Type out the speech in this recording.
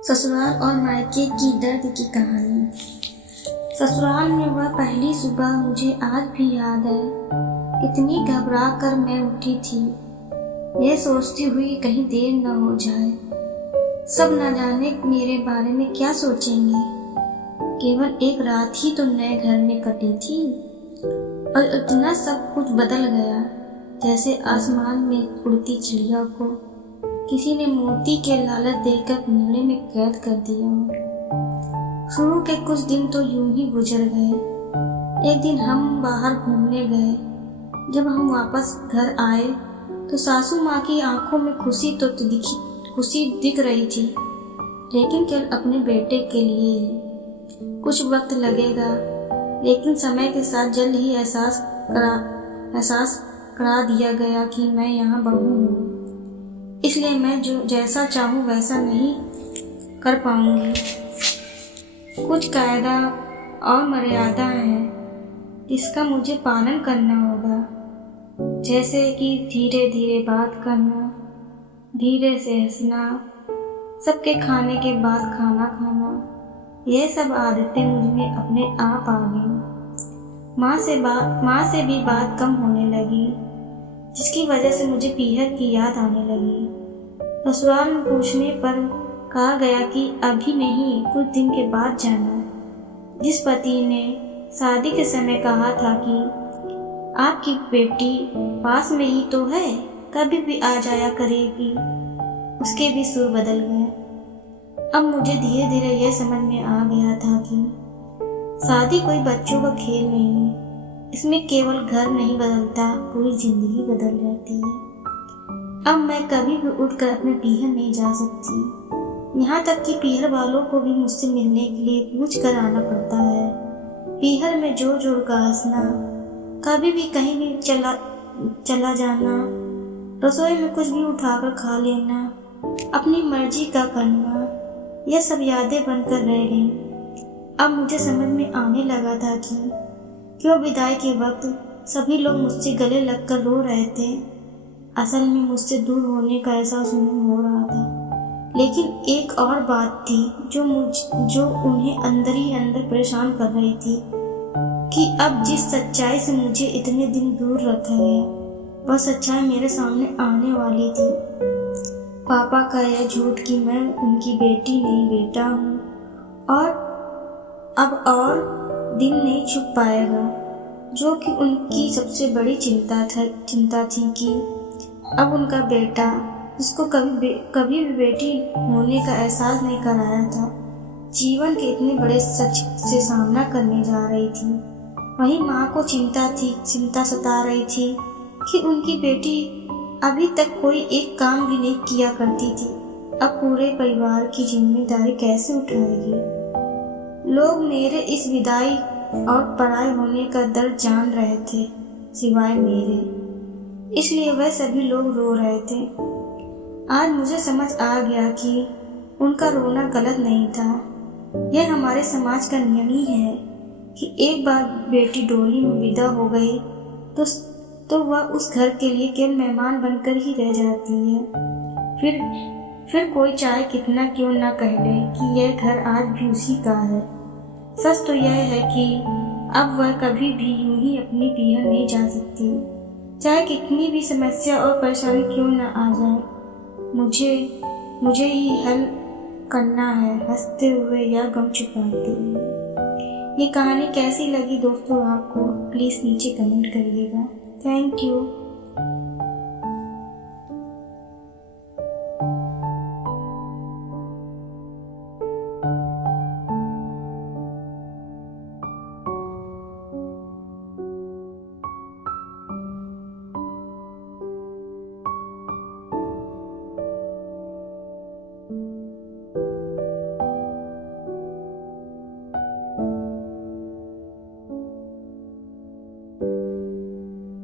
ससुराल और मायके की दर्द की कहानी। ससुराल में वह पहली सुबह मुझे आज भी याद है। कितनी घबरा कर मैं उठी थी, यह सोचती हुई कहीं देर न हो जाए। सब न जाने मेरे बारे में क्या सोचेंगे। केवल एक रात ही तो नए घर में कटी थी और इतना सब कुछ बदल गया, जैसे आसमान में उड़ती चिड़िया को किसी ने मोती के लालच देकर पिंजरे में कैद कर दिया हो। शुरू के कुछ दिन तो यूं ही गुजर गए। एक दिन हम बाहर घूमने गए। जब हम वापस घर आए तो सासू माँ की आंखों में खुशी दिख रही थी, लेकिन केवल अपने बेटे के लिए ही। कुछ वक्त लगेगा, लेकिन समय के साथ जल्द ही एहसास करा दिया गया कि मैं यहाँ बहू हूँ, इसलिए मैं जो जैसा चाहूँ वैसा नहीं कर पाऊंगी। कुछ कायदा और मर्यादा है जिसका मुझे पालन करना होगा, जैसे कि धीरे धीरे बात करना, धीरे से हंसना, सबके खाने के बाद खाना खाना। यह सब आदतें मुझ में अपने आप आ गई। माँ से भी बात कम होने लगी, जिसकी वजह से मुझे पीहर की याद आने लगी। ससुराल में पूछने पर कहा गया कि अभी नहीं, कुछ दिन के बाद जाना। जिस पति ने शादी के समय कहा था कि आपकी बेटी पास में ही तो है, कभी भी आ जाया करेगी, उसके भी सुर बदल गए। अब मुझे धीरे धीरे यह समझ में आ गया था कि शादी कोई बच्चों का खेल नहीं है। इसमें केवल घर नहीं बदलता, पूरी जिंदगी बदल जाती है। अब मैं कभी भी उठकर अपने पीहर नहीं जा सकती। यहाँ तक कि पीहर वालों को भी मुझसे मिलने के लिए पूछ कर आना पड़ता है। पीहर में जोर जोर का हंसना, कभी भी कहीं भी चला जाना, रसोई में कुछ भी उठाकर खा लेना, अपनी मर्जी का करना, यह सब यादें बनकर रह गईं। अब मुझे समझ में आने लगा था कि क्यों विदाई के वक्त सभी लोग मुझसे गले लगकर रो रहे थे। असल में मुझसे दूर होने का एहसास उन्हें हो रहा था। लेकिन एक और बात थी जो उन्हें अंदर ही अंदर परेशान कर रही थी कि अब जिस सच्चाई से मुझे इतने दिन दूर रखा गया, वह सच्चाई मेरे सामने आने वाली थी। पापा का यह झूठ कि मैं उनकी बेटी नहीं बेटा हूँ, और अब और दिन नहीं छुप पाएगा, जो कि उनकी सबसे बड़ी चिंता थी कि अब उनका बेटा, जिसको कभी भी बेटी होने का एहसास नहीं कराया था, जीवन के इतने बड़े सच से सामना करने जा रही थी। वहीं माँ को चिंता सता रही थी कि उनकी बेटी अभी तक कोई एक काम भी नहीं किया करती थी, अब पूरे परिवार की जिम्मेदारी कैसे उठाएगी। लोग मेरे इस विदाई और पराये होने का दर्द जान रहे थे, सिवाय मेरे, इसलिए वह सभी लोग रो रहे थे। आज मुझे समझ आ गया कि उनका रोना गलत नहीं था। यह हमारे समाज का नियम ही है कि एक बार बेटी डोली में विदा हो गई तो वह उस घर के लिए केवल मेहमान बनकर ही रह जाती है। फिर कोई चाहे कितना क्यों ना कह ले कि यह घर आज भी उसी का है। सच तो यह है कि अब वह कभी भी यूं ही अपनी पीहर नहीं जा सकती, चाहे कितनी भी समस्या और परेशानी क्यों न आ जाए। मुझे ही हल करना है, हंसते हुए या गम छुपाते हुए। ये कहानी कैसी लगी दोस्तों आपको, प्लीज़ नीचे कमेंट करिएगा। Thank you.